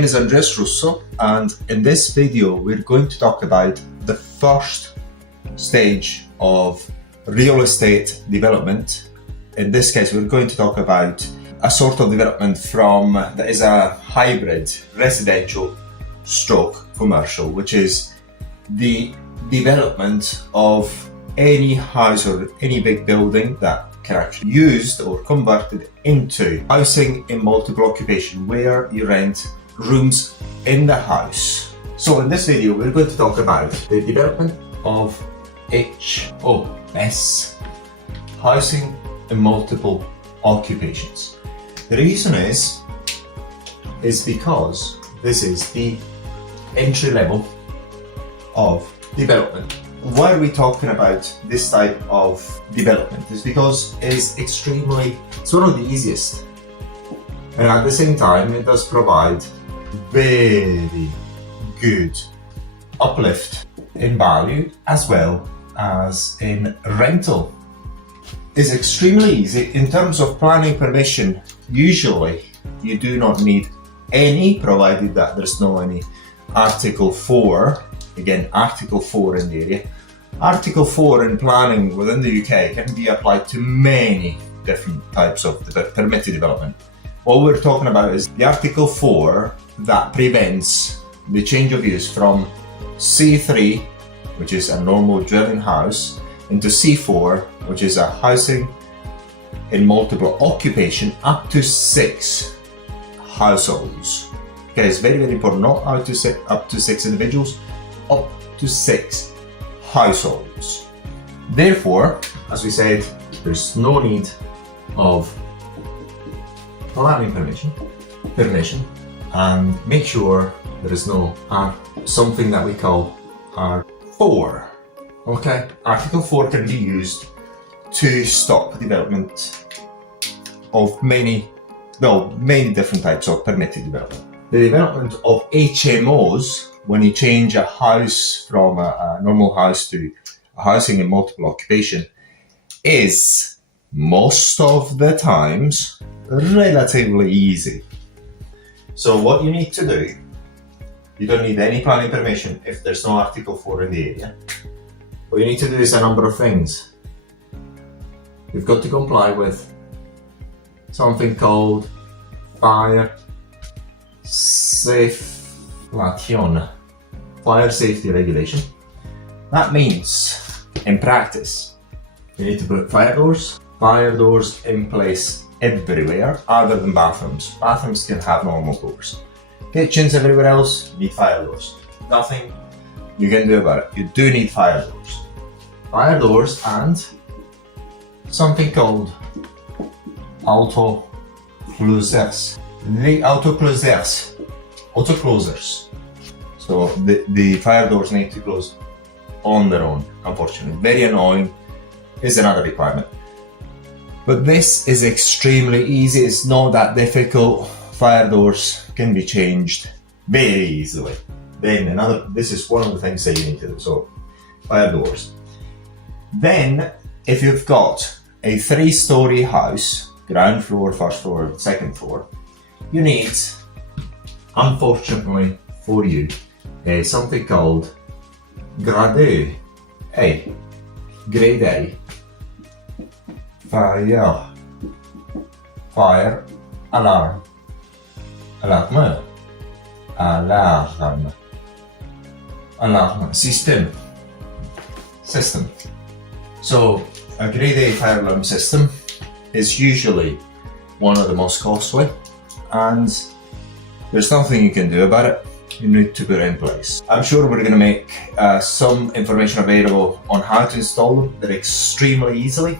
name is Andres Russo, and in this video we're going to talk about the first stage of real estate development. In this case, we're going to talk about a sort of development that is a hybrid residential stroke commercial, which is the development of any house or any big building that can actually be used or converted into housing in multiple occupation, where you rent rooms in the house. So in this video, we're going to talk about the development of HOS, housing in multiple occupations. The reason is because this is the entry level of development. Why are we talking about this type of development? It's because it's one of the easiest, and at the same time it does provide very good uplift in value as well as in rental. It's extremely easy in terms of planning permission. Usually you do not need any, provided that there's no any Article 4. Again, Article 4 in the area. Article 4 in planning within the UK can be applied to many different types of permitted development. What we're talking about is the Article 4 that prevents the change of use from C3, which is a normal dwelling house, into C4, which is a housing in multiple occupation up to 6 households. Okay, it's very, very important, not up to 6 individuals, up to 6 households. Therefore, as we said, there's no need of planning permission, and make sure there is no something that we call R4. Okay, Article 4 can be used to stop development of many different types of permitted development. The development of HMOs, when you change a house from a normal house to a housing in multiple occupation, is most of the times relatively easy. So what you need to do, you don't need any planning permission if there's no Article 4 in the area. What you need to do is a number of things. You've got to comply with something called fire safety regulation. That means, in practice, you need to put fire doors in place everywhere other than bathrooms. Bathrooms can have normal doors. Kitchens, everywhere else, need fire doors. Nothing you can do about it. You do need fire doors. Fire doors and something called autoclosers. The autoclosers. So the fire doors need to close on their own, unfortunately. Very annoying, is another requirement. But this is extremely easy, it's not that difficult. Fire doors can be changed very easily. Then this is one of the things that you need to do, so fire doors. Then, if you've got a 3-story house, ground floor, first floor, second floor, you need, unfortunately for you, something called Grade A. Grade A. Fire alarm. Alarm system. So a grade A fire alarm system is usually one of the most costly, and there's nothing you can do about it. You need to put it in place. I'm sure we're going to make some information available on how to install them. They're extremely easily.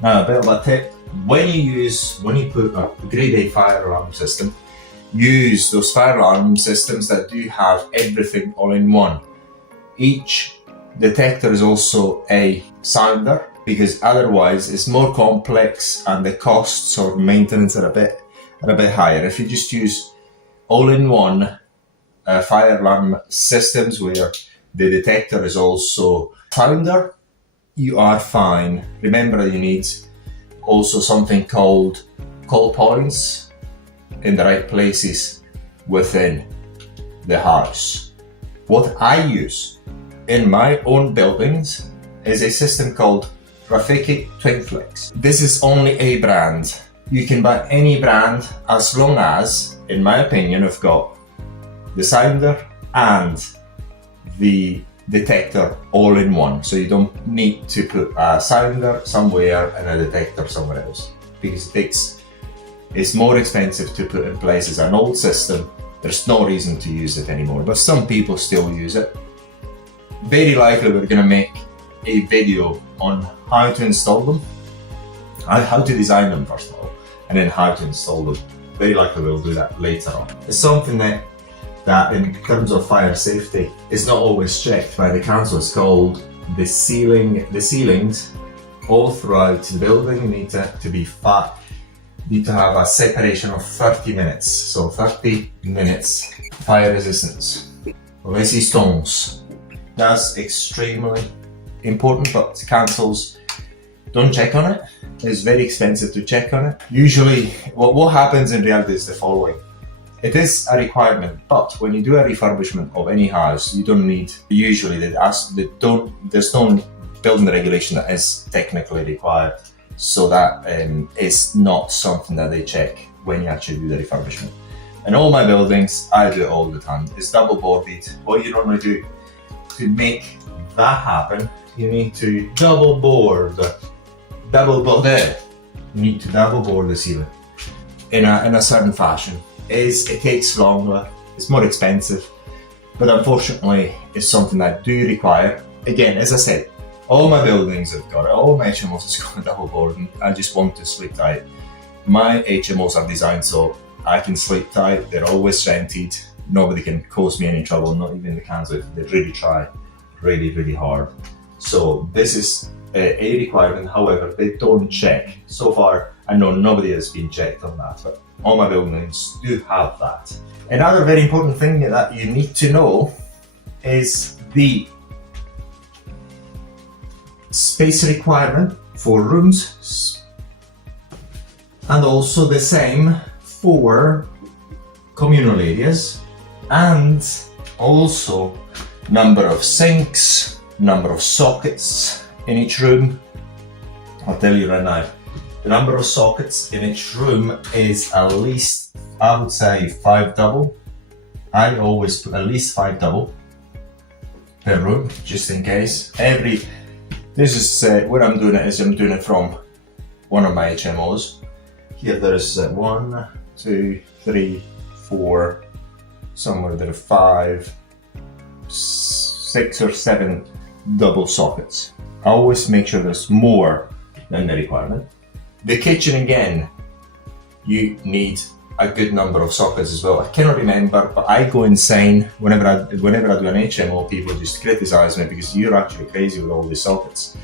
Now, a bit of a tip: when you put a grade A fire alarm system, use those fire alarm systems that do have everything all in one. Each detector is also a sounder, because otherwise it's more complex and the costs of maintenance are a bit higher. If you just use all-in-one fire alarm systems where the detector is also sounder, you are fine. Remember that you need also something called call points in the right places within the house. What I use in my own buildings is a system called Rafiki TwinFlex. This is only a brand. You can buy any brand as long as, in my opinion, I've got the sounder and the detector all in one. So you don't need to put a sounder somewhere and a detector somewhere else, because it's more expensive to put in place as an old system. There's no reason to use it anymore, but some people still use it. Very likely we're gonna make a video on how to install them, how to design them first of all, and then how to install them. Very likely we'll do that later on. It's something that in terms of fire safety is not always checked by the council. It's called the ceilings all throughout the building need to be fat. Need to have a separation of 30 minutes. So 30 minutes fire resistance. Resistance. That's extremely important, but councils don't check on it. It's very expensive to check on it. Usually what happens in reality is the following. It is a requirement, but when you do a refurbishment of any house, you don't need, usually there's no building regulation that is technically required. So that is not something that they check when you actually do the refurbishment. In all my buildings, I do it all the time. It's double boarded. What you normally do to make that happen, you need to double board it. You need to double board the ceiling in a certain fashion. It takes longer, it's more expensive, but unfortunately it's something that I do require. Again, as I said, all my buildings have got it, all my HMOs have got a double boarding. I just want to sleep tight. My HMOs are designed so I can sleep tight, they're always rented, nobody can cause me any trouble, not even the council. They really try really hard. So this is a requirement, however, they don't check. So far, I know nobody has been checked on that, but all my buildings do have that. Another very important thing that you need to know is the space requirement for rooms, and also the same for communal areas, and also number of sinks, number of sockets in each room. I'll tell you right now, the number of sockets in each room is at least, I would say, 5 double. I always put at least 5 double per room, just in case. This is where I'm doing it, is I'm doing it from one of my HMOs. Here there's 1, 2, 3, 4, somewhere there are 5, 6 or 7 double sockets. I always make sure there's more than the requirement. The kitchen, again, you need a good number of sockets as well. I cannot remember, but I go insane whenever I do an HMO. People just criticize me because you're actually crazy with all these sockets.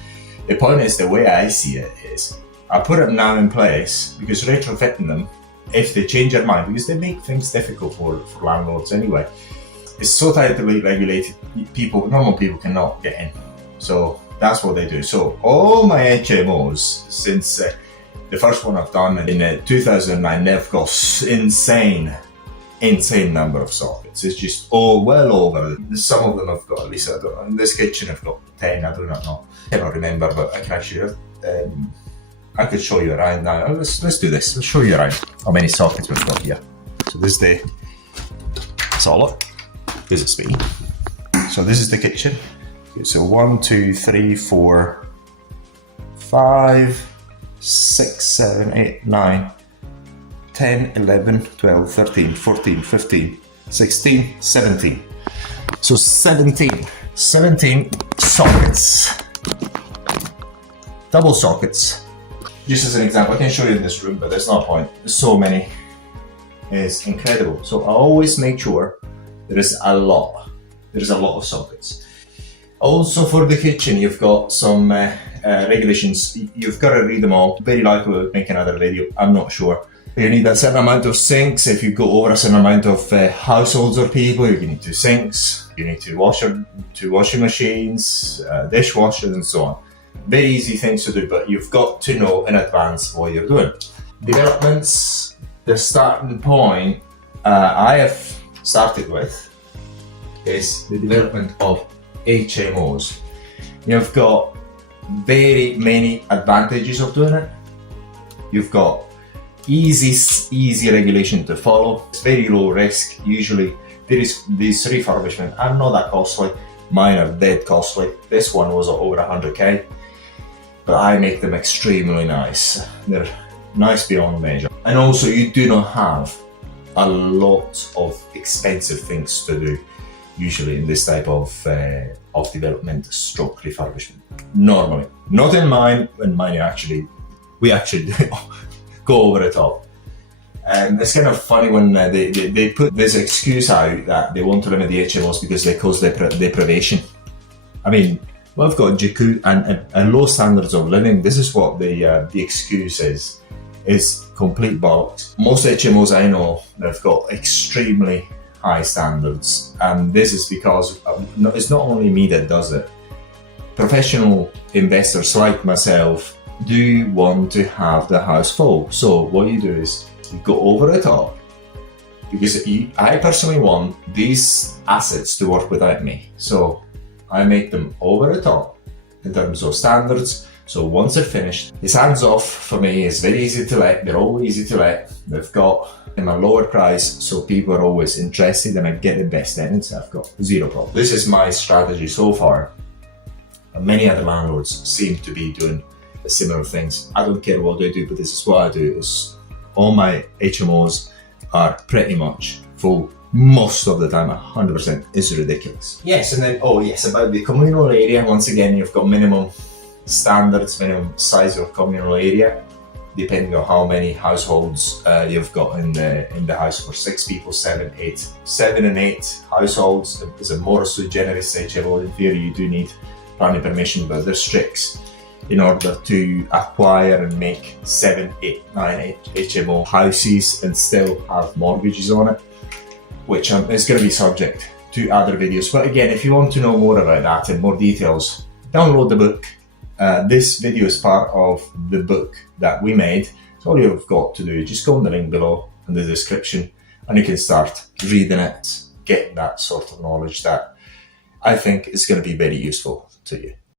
The point is, the way I see it is, I put them now in place because retrofitting them, if they change their mind, because they make things difficult for landlords anyway. It's so tightly regulated, normal people cannot get in. So that's what they do. So all my HMOs, since the first one I've done in 2009, they've got insane number of sockets. It's just well over. Some of them have got, at least in this kitchen I've got 10, I do not know. I cannot remember, but I can actually, I could show you around now. Let's do this. I'll show you around how many sockets we've got here. So this is the solid. This is me. So this is the kitchen. Okay, so 1, 2, 3, 4, 5, 6, 7, 8, 9, 10, 11, 12, 13, 14, 15, 16, 17. So 17 sockets. Double sockets. Just as an example, I can show you in this room, but there's no point. There's so many. It's incredible. So I always make sure there's a lot of sockets. Also for the kitchen, you've got some regulations. You've got to read them all. Very likely we'll make another video, I'm not sure. You need a certain amount of sinks. If you go over a certain amount of households or people, you need 2 sinks. You need 2 washing machines, dishwashers and so on. Very easy things to do, but you've got to know in advance what you're doing. Developments, the starting point, I have started with is the development of HMOs. You've got very many advantages of doing it. You've got easy regulation to follow. It's very low risk. Usually these refurbishment are not that costly. Mine are dead costly. This one was over 100k, but I make them extremely nice. They're nice beyond measure. And also you do not have a lot of expensive things to do usually in this type of development stroke refurbishment. Normally, not in mine. In mine we actually go over the top. And it's kind of funny when they put this excuse out that they want to limit the HMOs because they cause deprivation. I mean, we've got jacuzzi and low standards of living. This is what the excuse is. It's complete bollocks. Most HMOs I know, they've got extremely high standards, and this is because it's not only me that does it. Professional investors like myself do want to have the house full. So what you do is you go over the top, because I personally want these assets to work without me. So I make them over the top in terms of standards. So once they're finished, it's hands off for me. It's very easy to let. They're all easy to let. They've got them a lower price, so people are always interested, and I get the best tenants. I've got zero problem. This is my strategy so far. Many other landlords seem to be doing similar things. I don't care what they do, but this is what I do. All my HMOs are pretty much full most of the time. 100% is ridiculous. Yes, and then about the communal area. Once again, you've got minimum standards, minimum size of communal area, depending on how many households you've got in the house. For 6 people, 7 and 8 households is a more sui generis HMO. In theory, you do need planning permission, but they're strict in order to acquire and make 7, 8, 9 HMO houses and still have mortgages on it, which is going to be subject to other videos. But again, if you want to know more about that and more details, download the book. This video is part of the book that we made. So all you've got to do is just go on the link below in the description, and you can start reading it, get that sort of knowledge that I think is going to be very useful to you.